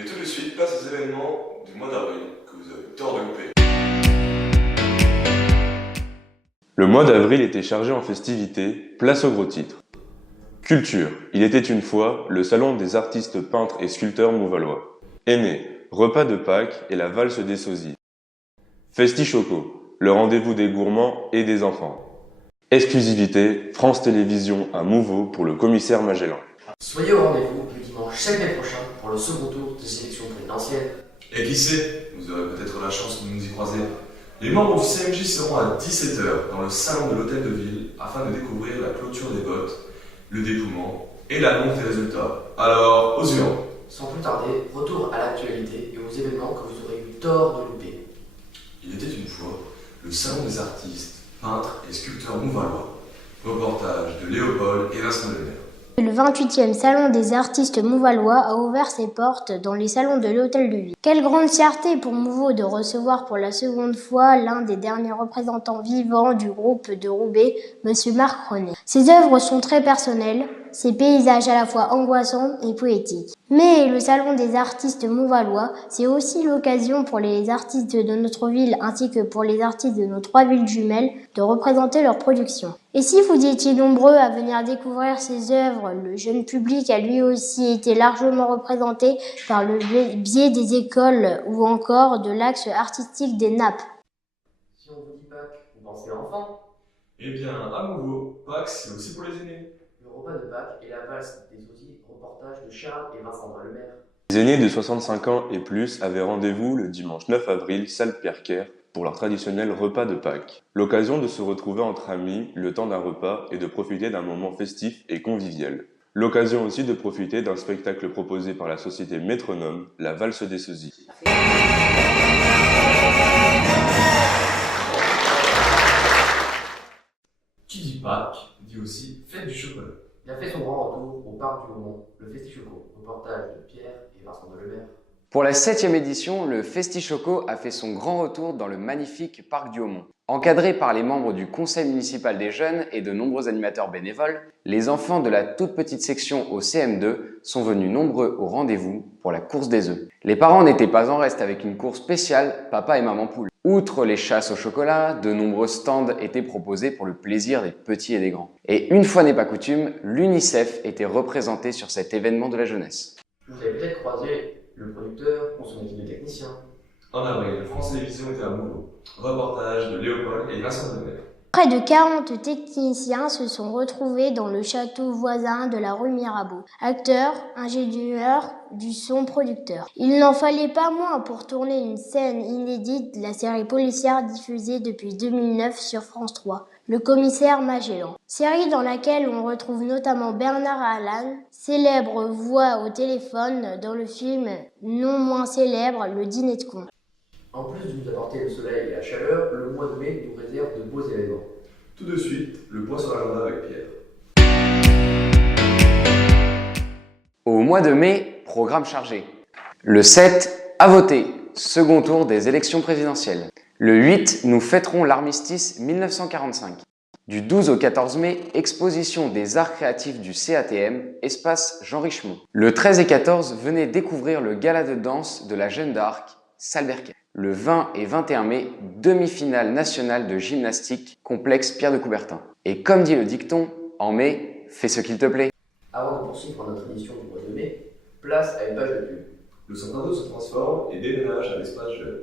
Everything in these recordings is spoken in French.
Mais tout de suite, place aux événements du mois d'avril que vous avez tort de louper. Le mois d'avril était chargé en festivités, place au gros titre. Culture, il était une fois le salon des artistes peintres et sculpteurs mouvallois. Aînés, repas de Pâques et la valse des sosies. Festi-Choco, le rendez-vous des gourmands et des enfants. Exclusivité, France Télévisions à Mouveau pour le commissaire Magellan. Soyez au rendez-vous le dimanche 7 mai prochain pour le second tour des élections présidentielles. Et qui sait, vous aurez peut-être la chance de nous y croiser. Les membres du CMJ seront à 17 h dans le salon de l'hôtel de ville afin de découvrir la clôture des votes, le dépouillement et l'annonce des résultats. Alors, aux urnes. Sans plus tarder, retour à l'actualité et aux événements que vous aurez eu tort de louper. Il était une fois le salon des artistes, peintres et sculpteurs mouvallois. Reportage de Léopold et Vincent Demer. Le 28e Salon des artistes mouvallois a ouvert ses portes dans les salons de l'Hôtel de Ville. Quelle grande fierté pour Mouveau de recevoir pour la seconde fois l'un des derniers représentants vivants du groupe de Roubaix, Monsieur Marc René. Ses œuvres sont très personnelles, ses paysages à la fois angoissants et poétiques. Mais le Salon des artistes mouvallois, c'est aussi l'occasion pour les artistes de notre ville ainsi que pour les artistes de nos 3 villes jumelles de représenter leur production. Et si vous étiez nombreux à venir découvrir ces œuvres, le jeune public a lui aussi été largement représenté par le biais des écoles ou encore de l'axe artistique des nappes. Si on vous dit Pâques, vous pensez à l'enfant. Eh bien, à nouveau, Pâques, c'est aussi pour les aînés. Le repas de Pâques et la valse des sosies, reportage de Charles et Vincent Demer. Les aînés de 65 ans et plus avaient rendez-vous le dimanche 9 avril, salle Pierre-Quer, pour leur traditionnel repas de Pâques. L'occasion de se retrouver entre amis le temps d'un repas et de profiter d'un moment festif et convivial. L'occasion aussi de profiter d'un spectacle proposé par la société Métronome, la valse des sosies. Qui dit Pâques dit aussi fête du chocolat. Il a fait son grand retour au parc du Haumont, le Festi-Choco, reportage de Pierre et Vincent Demer. Pour la 7e édition, le Festi-Choco a fait son grand retour dans le magnifique parc du Haumont. Encadrés par les membres du conseil municipal des jeunes et de nombreux animateurs bénévoles, les enfants de la toute petite section au CM2 sont venus nombreux au rendez-vous pour la course des œufs. Les parents n'étaient pas en reste avec une course spéciale Papa et Maman Poule. Outre les chasses au chocolat, de nombreux stands étaient proposés pour le plaisir des petits et des grands. Et une fois n'est pas coutume, l'UNICEF était représenté sur cet événement de la jeunesse. Vous avez peut-être croisé le producteur ou son équipe de techniciens. En avril, France Télévisions était à Mouveau. Reportage de Léopold et Vincent Demer. Près de 40 techniciens se sont retrouvés dans le château voisin de la rue Mirabeau. Acteurs, ingénieurs, du son, producteurs. Il n'en fallait pas moins pour tourner une scène inédite de la série policière diffusée depuis 2009 sur France 3, Le commissaire Magellan. Série dans laquelle on retrouve notamment Bernard Allan, célèbre voix au téléphone dans le film non moins célèbre Le Dîner de cons. En plus de nous apporter le soleil et la chaleur, le mois de mai nous réserve de beaux événements. Tout de suite, le point sur l'agenda avec Pierre. Au mois de mai, programme chargé. Le 7, à voter, second tour des élections présidentielles. Le 8, nous fêterons l'armistice 1945. Du 12 au 14 mai, exposition des arts créatifs du CATM, espace Jean Richemont. Le 13 et 14, venez découvrir le gala de danse de la Jeanne d'Arc, salle Berquet. Le 20 et 21 mai, demi-finale nationale de gymnastique, complexe Pierre de Coubertin. Et comme dit le dicton, en mai, fais ce qu'il te plaît. Avant de poursuivre notre édition du mois de mai, place à une page de pub. Le centre d'eau se transforme et déménage à l'espace jeune.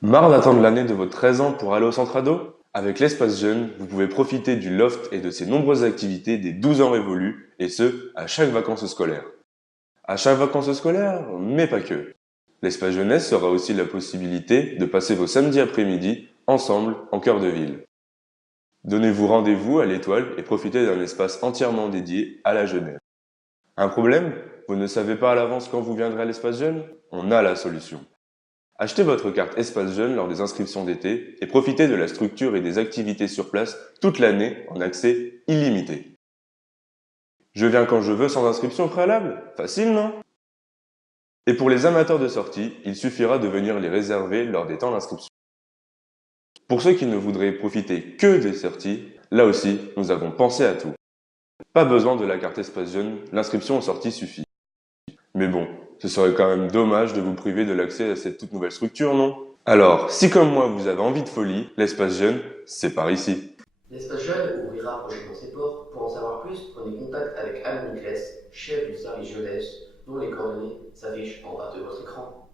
Marre d'attendre l'année de vos 13 ans pour aller au centre ado ? Avec l'espace jeune, vous pouvez profiter du loft et de ses nombreuses activités des 12 ans révolus, et ce, à chaque vacances scolaires. À chaque vacances scolaires, mais pas que. L'espace jeunesse sera aussi la possibilité de passer vos samedis après-midi ensemble en cœur de ville. Donnez-vous rendez-vous à l'Étoile et profitez d'un espace entièrement dédié à la jeunesse. Un problème ? Vous ne savez pas à l'avance quand vous viendrez à l'espace jeune ? On a la solution. Achetez votre carte Espace Jeune lors des inscriptions d'été et profitez de la structure et des activités sur place toute l'année en accès illimité. Je viens quand je veux sans inscription préalable ? Facile, non ? Et pour les amateurs de sortie, il suffira de venir les réserver lors des temps d'inscription. Pour ceux qui ne voudraient profiter que des sorties, là aussi, nous avons pensé à tout. Pas besoin de la carte Espace Jeune, l'inscription aux sorties suffit. Mais bon, ce serait quand même dommage de vous priver de l'accès à cette toute nouvelle structure, non? Alors, si comme moi vous avez envie de folie, l'Espace Jeune, c'est par ici. L'espace jeune ouvrira prochainement ses portes. Pour en savoir plus, prenez contact avec Anne Niclès, chef du service jeunesse, dont les coordonnées s'affichent en bas de votre écran.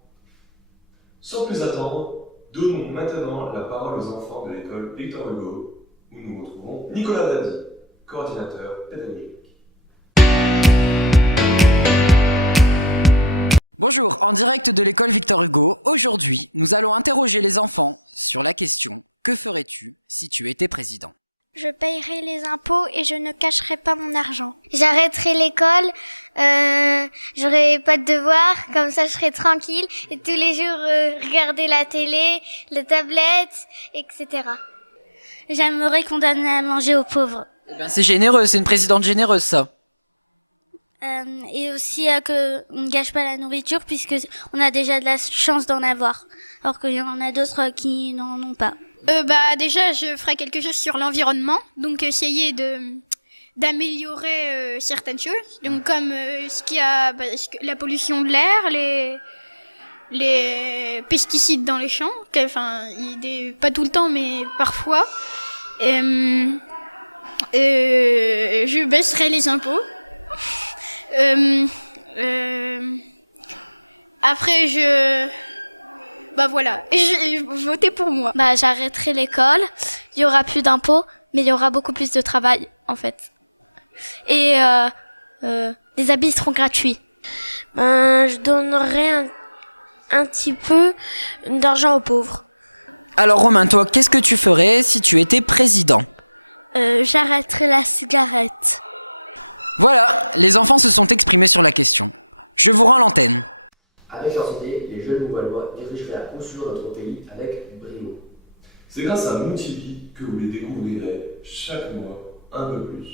Sans plus attendre, donnons maintenant la parole aux enfants de l'école Victor Hugo, où nous retrouvons Nicolas Dadi, coordinateur pédagogique. Bonjour, en direct de l'école Victor Hugo, aujourd'hui, nous allons interroger les enfants sur la question « Que ferais-tu si tu étais président ?» Je payerai les impôts et je ne cacherai pas mon argent. J'arrêterai l'école, j'aurai pas de devoirs, comme ça je serai tranquille et tous les jours regarder la télé, la tablette, etc. J'aimerais qu'on donne à manger aux pauvres. Eh ben c'est généreux, c'est une présidente généreuse ça. Et aussi que on ne gâche pas la nourriture puisque on a déjà de la chance d'en avoir, alors qu'il y en a d'autres qui n'en ont pas. Déjà je ferai quelque chose sur l'environnement, donc essayer d'améliorer certaines choses, donc comme la pollution de l'air, les pesticides dans les champs, pas tout le temps mais parfois. Je baisserai les impôts. Après voilà, j'ai voté pour moi. J'arrêterai l'école, il y aura plus d'impôts, mais il y aura beaucoup plus de travail en fait. Et les habits seront gratuits. Je donnerai un petit peu d'argent aux pauvres. Alors Romain, toi, qu'est-ce que tu ferais si tu étais président ? J'arrêterai la cigarette. Voilà, les enfants se sont exprimés sur la question. Je vous rends l'antenne. Avec leur santé, les jeunes Louvallois réfléchiraient à construire notre pays avec brio. C'est grâce à Moutibi que vous les découvrirez chaque mois un peu plus.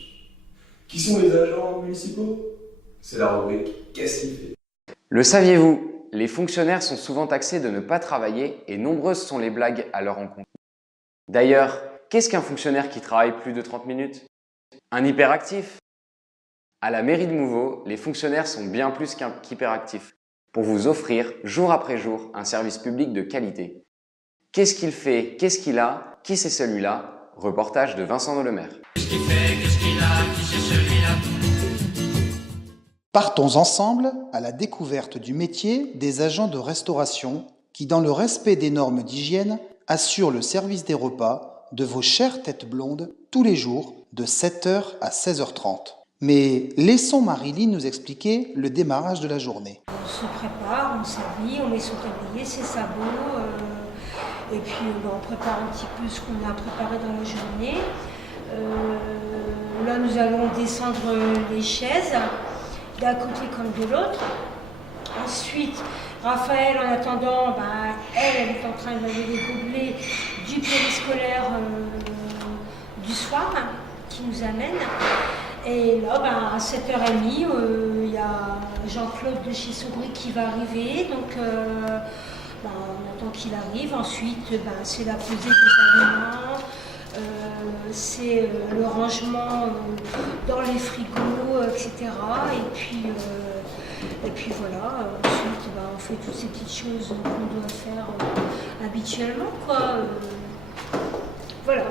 Qui sont les agents municipaux? C'est la rubrique Qu'est-ce qu'il fait? Le saviez-vous? Les fonctionnaires sont souvent taxés de ne pas travailler et nombreuses sont les blagues à leur encontre. D'ailleurs, qu'est-ce qu'un fonctionnaire qui travaille plus de 30 minutes? Un hyperactif? À la mairie de Mouveau, les fonctionnaires sont bien plus qu'hyperactifs pour vous offrir, jour après jour, un service public de qualité. Qu'est-ce qu'il fait? Qu'est-ce qu'il a? Qui c'est celui-là? Reportage de Vincent Delemaire. Qu'est-ce qu'il fait? Qu'est-ce qu'il a? Qui c'est celui-là? Partons ensemble à la découverte du métier des agents de restauration qui, dans le respect des normes d'hygiène, assurent le service des repas de vos chères têtes blondes tous les jours de 7h à 16h30. Mais laissons Marie-Line nous expliquer le démarrage de la journée. On se prépare, on s'habille, on met son tablier, ses sabots, et puis on prépare un petit peu ce qu'on a préparé dans la journée. Là, nous allons descendre les chaises, d'un côté comme de l'autre. Ensuite, Raphaël, en attendant, elle est en train de laver les gobelets du périscolaire du soir qui nous amène. Et là, à 7h30, il y a Jean-Claude de chez Sobri qui va arriver. Donc, le temps qu'il arrive, ensuite, c'est la posée des aliments, c'est le rangement dans les frigos, etc. Et puis voilà, ensuite, on fait toutes ces petites choses qu'on doit faire habituellement, quoi. Voilà.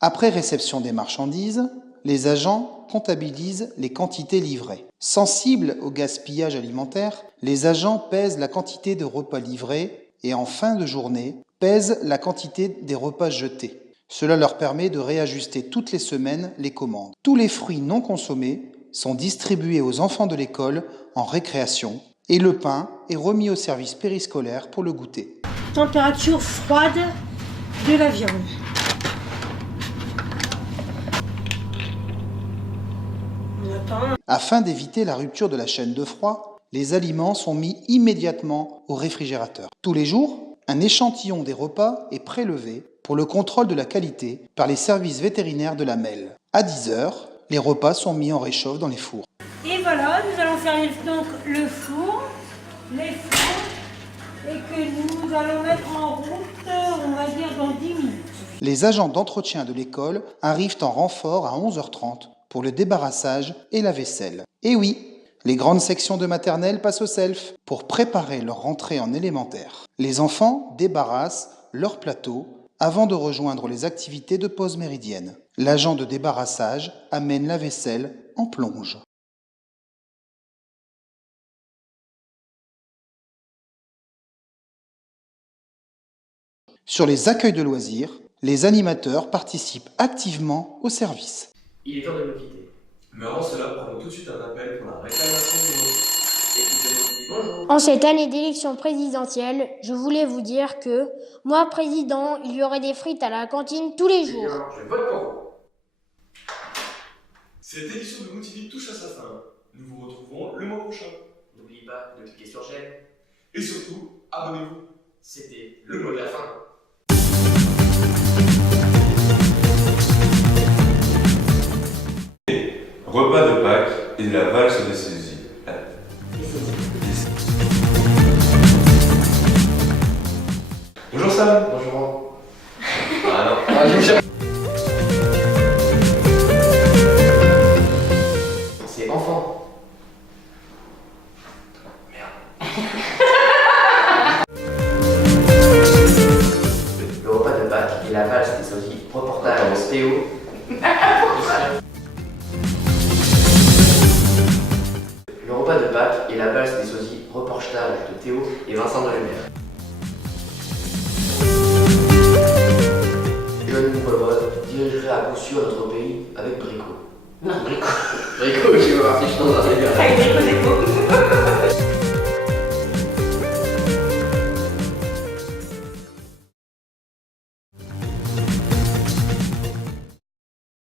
Après réception des marchandises, les agents comptabilisent les quantités livrées. Sensibles au gaspillage alimentaire, les agents pèsent la quantité de repas livrés et en fin de journée, pèsent la quantité des repas jetés. Cela leur permet de réajuster toutes les semaines les commandes. Tous les fruits non consommés sont distribués aux enfants de l'école en récréation et le pain est remis au service périscolaire pour le goûter. Température froide de la viande. Afin d'éviter la rupture de la chaîne de froid, les aliments sont mis immédiatement au réfrigérateur. Tous les jours, un échantillon des repas est prélevé pour le contrôle de la qualité par les services vétérinaires de la MEL. À 10h, les repas sont mis en réchauffe dans les fours. Et voilà, nous allons faire donc le four, les fours, et que nous allons mettre en route, on va dire dans 10 minutes. Les agents d'entretien de l'école arrivent en renfort à 11h30 pour le débarrassage et la vaisselle. Et oui, les grandes sections de maternelle passent au self pour préparer leur rentrée en élémentaire. Les enfants débarrassent leur plateau avant de rejoindre les activités de pause méridienne. L'agent de débarrassage amène la vaisselle en plonge. Sur les accueils de loisirs, les animateurs participent activement au service. Il est temps de nous quitter. Mais avant cela, prenons tout de suite un appel pour la réclamation du vote. Bonjour. En cette année d'élection présidentielle, je voulais vous dire que, moi président, il y aurait des frites à la cantine tous les jours. Bien, je vote pour vous. Cette édition de Moutini touche à sa fin. Nous vous retrouvons le mois prochain. N'oubliez pas de cliquer sur j'aime. Et surtout, abonnez-vous. C'était le mot de la fin. Repas de Pâques et la valse des saisies. Bonjour Sam. Bonjour. Ah non. C'est enfant. Le repas de Pâques et la valse des sosies. Reportage en stéo. Le repas de Pâques et la valse des sosies. Reportage de Théo et Vincent Delumière. Je ne dirigerai à coup sûr notre pays avec Brico. Non, Brico. Brico, je vais voir si je t'entends bien. Avec Brico, c'est beau.